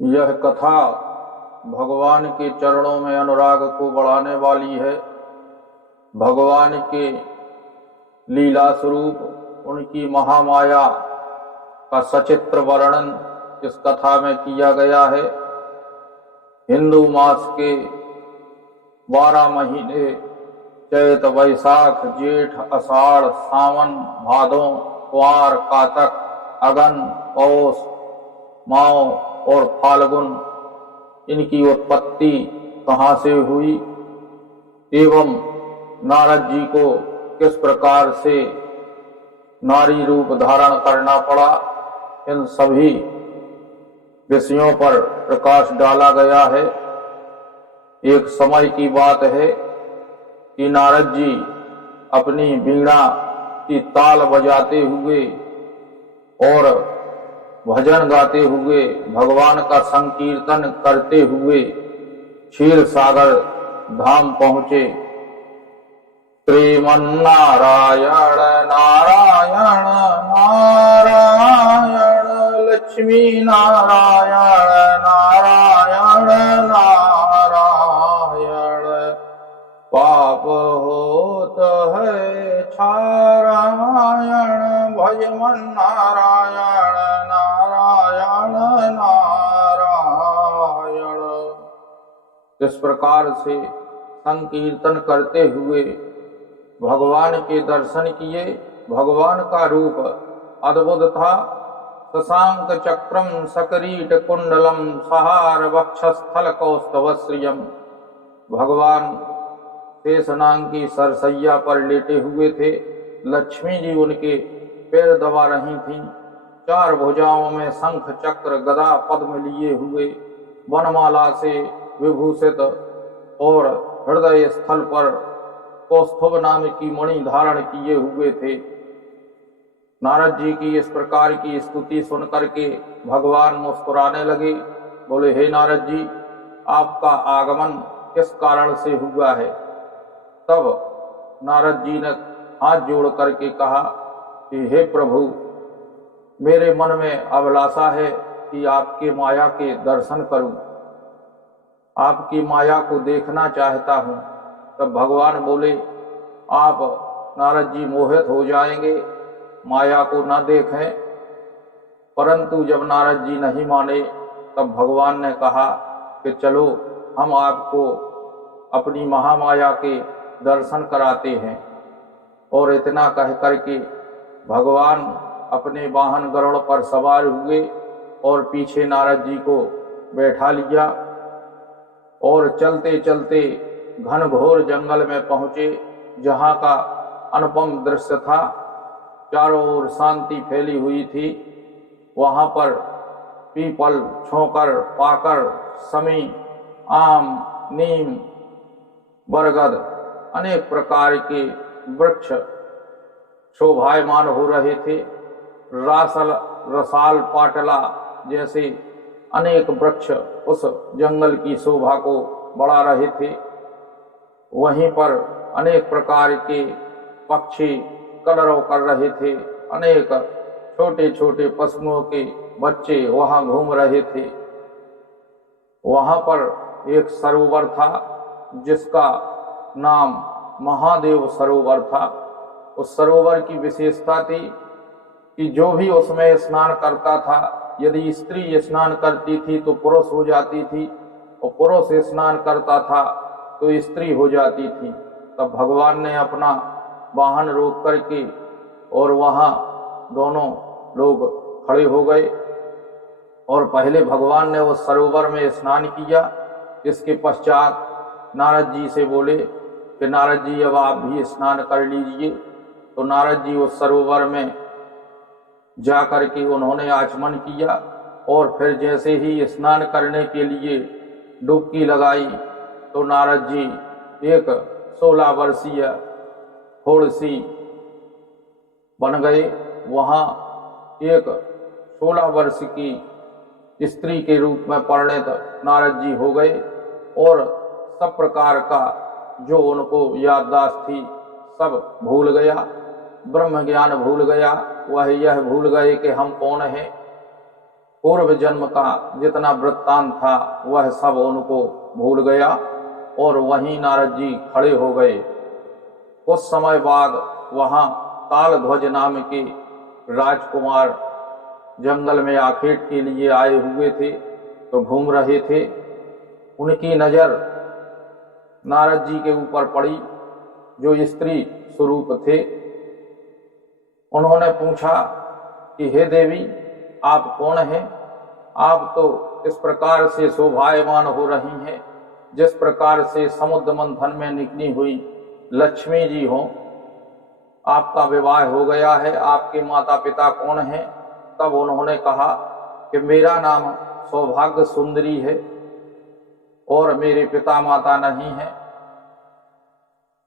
यह कथा भगवान के चरणों में अनुराग को बढ़ाने वाली है। भगवान के लीला स्वरूप उनकी महामाया का सचित्र वर्णन इस कथा में किया गया है। हिंदू मास के 12 महीने चैत वैशाख जेठ आषाढ़ सावन भादों कुंवार कातक अगन पौष माओ और फाल्गुन इनकी उत्पत्ति कहाँ से हुई एवं नारद जी को किस प्रकार से नारी रूप धारण करना पड़ा, इन सभी विषयों पर प्रकाश डाला गया है। एक समय की बात है कि नारद जी अपनी वीणा की ताल बजाते हुए और भजन गाते हुए भगवान का संकीर्तन करते हुए क्षीर सागर धाम पहुंचे। श्रीमन्नारायण नारायण नारायण लक्ष्मी नारायण नारायण नारायण पाप होत है छारायण भजमन नारायण नारायण नारायण। इस प्रकार से संकीर्तन करते हुए भगवान के दर्शन किए। भगवान का रूप अद्भुत था। शशांक चक्रम सकरीट कुंडलम सहार वक्षस्थल कौस्तवश्रियम। भगवान शेषनाग की सरसैया पर लेटे हुए थे। लक्ष्मी जी उनके पैर दबा रही थीं। 4 भुजाओं में शंख चक्र गदा पद्म लिए हुए वनमाला से विभूषित और हृदय स्थल पर कौस्तुभ नाम की मणि धारण किए हुए थे। नारद जी की इस प्रकार की स्तुति सुनकर के भगवान मुस्कुराने लगे। बोले, हे नारद जी, आपका आगमन किस कारण से हुआ है? तब नारद जी ने हाथ जोड़ करके कहा कि हे प्रभु, मेरे मन में अभिलाषा है कि आपके माया के दर्शन करूं, आपकी माया को देखना चाहता हूं। तब भगवान बोले, आप नारद जी मोहित हो जाएंगे, माया को न देखें। परंतु जब नारद जी नहीं माने तब भगवान ने कहा कि चलो हम आपको अपनी महामाया के दर्शन कराते हैं। और इतना कह करके भगवान अपने वाहन गरुड़ पर सवार हुए और पीछे नारद जी को बैठा लिया और चलते चलते घनघोर जंगल में पहुंचे, जहां का अनुपम दृश्य था। चारों ओर शांति फैली हुई थी। वहां पर पीपल, छोकर, पाकर, समी, आम, नीम, बरगद अनेक प्रकार के वृक्ष शोभायमान हो रहे थे। रसाल पाटला जैसे अनेक वृक्ष उस जंगल की शोभा को बढ़ा रहे थे। वहीं पर अनेक प्रकार के पक्षी कलरव कर रहे थे। अनेक छोटे छोटे पशुओं के बच्चे वहां घूम रहे थे। वहां पर एक सरोवर था जिसका नाम महादेव सरोवर था। उस सरोवर की विशेषता थी कि जो भी उसमें स्नान करता था, यदि स्त्री स्नान करती थी तो पुरुष हो जाती थी, और पुरुष स्नान करता था तो स्त्री हो जाती थी। तब भगवान ने अपना वाहन रोक करके और वहां दोनों लोग खड़े हो गए और पहले भगवान ने उस सरोवर में स्नान किया। इसके पश्चात नारद जी से बोले कि नारद जी, अब आप भी स्नान कर लीजिए। तो नारद जी उस सरोवर में जा करके उन्होंने आचमन किया और फिर जैसे ही स्नान करने के लिए डुबकी लगाई तो नारद जी एक 16 वर्षीय होड़सी बन गए। वहां एक 16 वर्ष की स्त्री के रूप में परिणत नारद जी हो गए और सब प्रकार का जो उनको याददाश्त थी सब भूल गया। ब्रह्म ज्ञान भूल गया। वह यह भूल गए कि हम कौन हैं पूर्व जन्म का जितना वृत्तांत था वह सब उनको भूल गया और वहीं नारद जी खड़े हो गए। कुछ समय बाद वहां तालध्वज नाम के राजकुमार जंगल में आखेट के लिए आए हुए थे, तो घूम रहे थे। उनकी नजर नारद जी के ऊपर पड़ी जो स्त्री स्वरूप थे। उन्होंने पूछा कि हे देवी, आप कौन हैं? आप तो इस प्रकार से शोभायमान हो रही हैं जिस प्रकार से समुद्र मंथन में निकली हुई लक्ष्मी जी हो। आपका विवाह हो गया है, आपके माता पिता कौन हैं? तब उन्होंने कहा कि मेरा नाम सौभाग्य सुंदरी है और मेरे पिता माता नहीं है।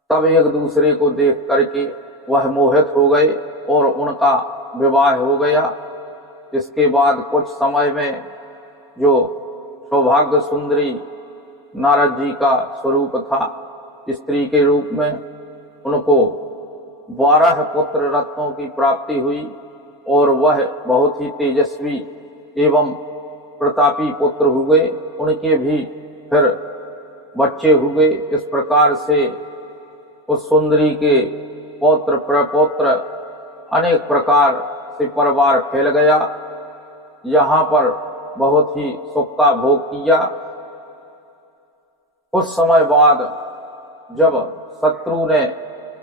तब एक दूसरे को देख करके वह मोहित हो गए और उनका विवाह हो गया। इसके बाद कुछ समय में जो सौभाग्य सुंदरी नारद जी का स्वरूप था स्त्री के रूप में, उनको 12 पुत्र रत्नों की प्राप्ति हुई और वह बहुत ही तेजस्वी एवं प्रतापी पुत्र हुए। उनके भी फिर बच्चे हुए। इस प्रकार से उस सुंदरी के पौत्र प्रपौत्र अनेक प्रकार से परिवार फैल गया। यहाँ पर बहुत ही सुख का भोग किया। कुछ समय बाद जब शत्रु ने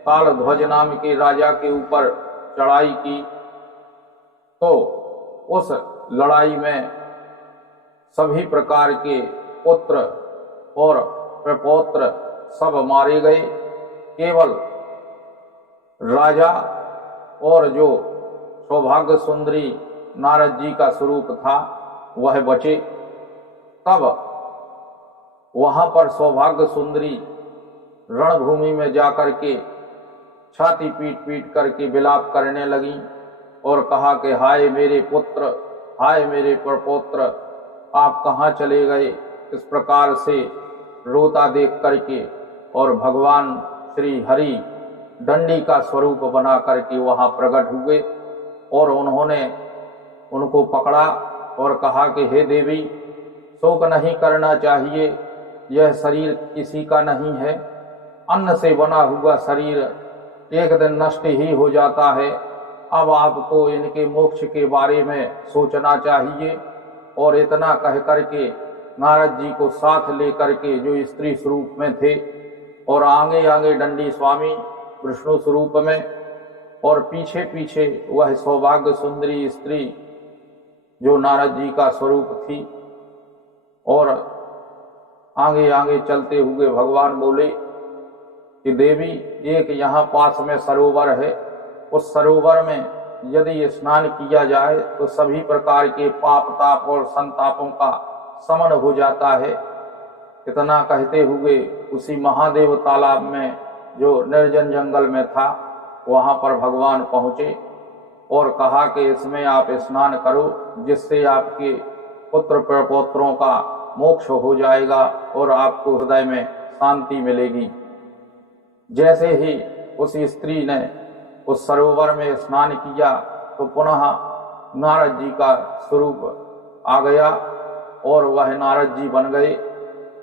तालध्वज नाम के राजा के ऊपर चढ़ाई की, तो उस लड़ाई में सभी प्रकार के पुत्र और प्रपौत्र सब मारे गए। केवल राजा और जो सौभाग्य सुंदरी नारद जी का स्वरूप था वह बचे। तब वहां पर सौभाग्य सुंदरी रणभूमि में जाकर के छाती पीट पीट करके विलाप करने लगी और कहा कि हाय मेरे पुत्र, हाय मेरे प्रपौत्र, आप कहाँ चले गए? इस प्रकार से रोता देख करके और भगवान श्री हरि दंडी का स्वरूप बना करके वहां प्रकट हुए और उन्होंने उनको पकड़ा और कहा कि हे देवी, शोक नहीं करना चाहिए, यह शरीर किसी का नहीं है। अन्न से बना हुआ शरीर एक दिन नष्ट ही हो जाता है। अब आपको इनके मोक्ष के बारे में सोचना चाहिए। और इतना कह करके नारद जी को साथ लेकर के जो स्त्री स्वरूप में थे और आगे आगे दंडी स्वामी विष्णु स्वरूप में और पीछे पीछे वह सौभाग्य सुंदरी स्त्री जो नारद जी का स्वरूप थी, और आगे आगे चलते हुए भगवान बोले कि देवी, एक यहाँ पास में सरोवर है, उस सरोवर में यदि स्नान किया जाए तो सभी प्रकार के पाप ताप और संतापों का शमन हो जाता है। इतना कहते हुए उसी महादेव तालाब में जो निर्जन जंगल में था वहां पर भगवान पहुंचे और कहा कि इसमें आप स्नान करो, जिससे आपके पुत्र प्रपौत्रों का मोक्ष हो जाएगा और आपको हृदय में शांति मिलेगी। जैसे ही उस स्त्री ने उस सरोवर में स्नान किया तो पुनः नारद जी का स्वरूप आ गया और वह नारद जी बन गए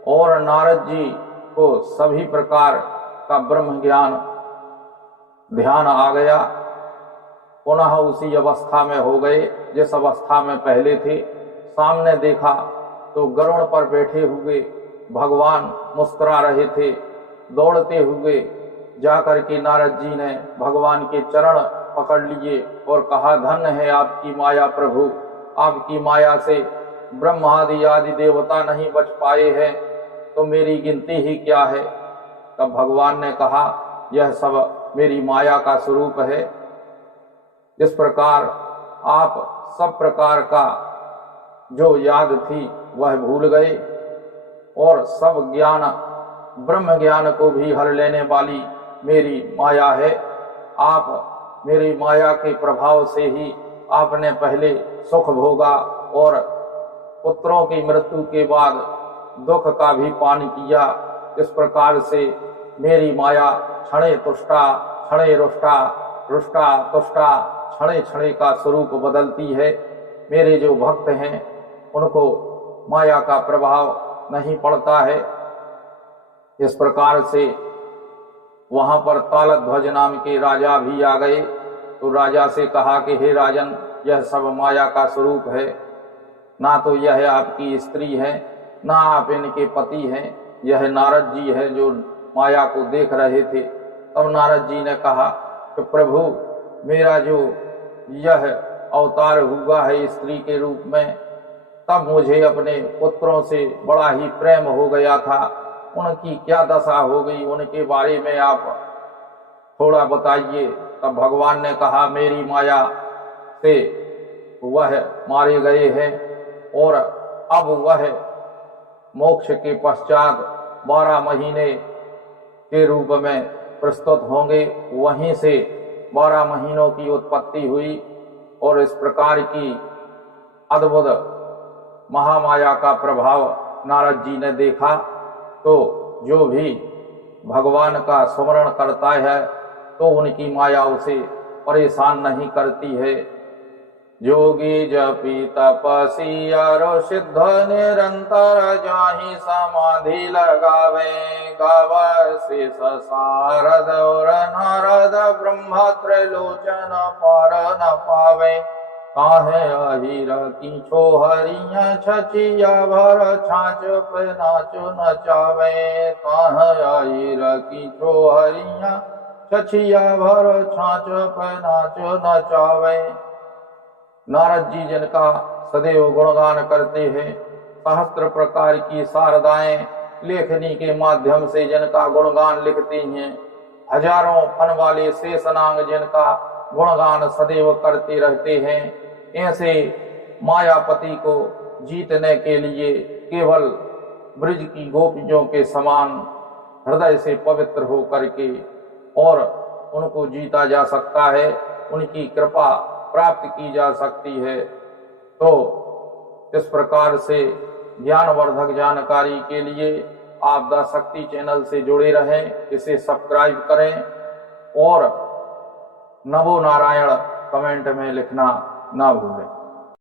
और नारद जी को सभी प्रकार का ब्रह्म ज्ञान ध्यान आ गया। पुनः उसी अवस्था में हो गए जिस अवस्था में पहले थे। सामने देखा तो गरुड़ पर बैठे हुए भगवान मुस्कुरा रहे थे। दौड़ते हुए जाकर के नारद जी ने भगवान के चरण पकड़ लिए और कहा, धन्य है आपकी माया प्रभु, आपकी माया से ब्रह्मादि आदि देवता नहीं बच पाए हैं, तो मेरी गिनती ही क्या है। तब भगवान ने कहा, यह सब मेरी माया का स्वरूप है। इस प्रकार आप सब प्रकार का जो याद थी वह भूल गए और सब ज्ञान, ब्रह्म ज्ञान को भी हर लेने वाली मेरी माया है। आप मेरी माया के प्रभाव से ही आपने पहले सुख भोगा और पुत्रों की मृत्यु के बाद दुख का भी पान किया। इस प्रकार से मेरी माया क्षणे तुष्टा, क्षणे रुष्टा, रुष्टा तुष्टा, क्षणे क्षणे का स्वरूप बदलती है। मेरे जो भक्त हैं उनको माया का प्रभाव नहीं पड़ता है। इस प्रकार से वहां पर तालध्वज नाम के राजा भी आ गए। तो राजा से कहा कि हे राजन, यह सब माया का स्वरूप है, ना तो यह आपकी स्त्री है, ना आप इनके पति हैं, यह नारद जी है जो माया को देख रहे थे। तब नारद जी ने कहा कि प्रभु, मेरा जो यह अवतार हुआ है स्त्री के रूप में, तब मुझे अपने पुत्रों से बड़ा ही प्रेम हो गया था, उनकी क्या दशा हो गई, उनके बारे में आप थोड़ा बताइए। तब भगवान ने कहा, मेरी माया से वह मारे गए हैं और अब वह मोक्ष के पश्चात 12 महीने के रूप में प्रस्तुत होंगे। वहीं से 12 महीनों की उत्पत्ति हुई और इस प्रकार की अद्भुत महामाया का प्रभाव नारद जी ने देखा। तो जो भी भगवान का स्मरण करता है तो उनकी माया उसे परेशान नहीं करती है। जोगी जपी तपसी अरो सिद्ध निरंतर जाहि समाधि लगावे, गाव शेष सारद और नारद ब्रह्म त्रिलोचन पार न पावे। काहे अहिर की छोहरिया छचिया भर छाछ पे नाच नचावे, काहे अहिर की छोहरिया छचिया भर छाछ पे नाच नचावे। नारद जी जिनका सदैव गुणगान करते हैं, सहस्त्र प्रकार की शारदाएं लेखनी के माध्यम से जिनका गुणगान लिखती हैं, हजारों फन वाले शेषनाग जिनका गुणगान सदैव करते रहते हैं, ऐसे मायापति को जीतने के लिए केवल ब्रज की गोपियों के समान हृदय से पवित्र हो करके और उनको जीता जा सकता है, उनकी कृपा प्राप्त की जा सकती है। तो इस प्रकार से ज्ञानवर्धक जानकारी के लिए आप द शक्ति चैनल से जुड़े रहें, इसे सब्सक्राइब करें और नमो नारायण कमेंट में लिखना ना भूलें।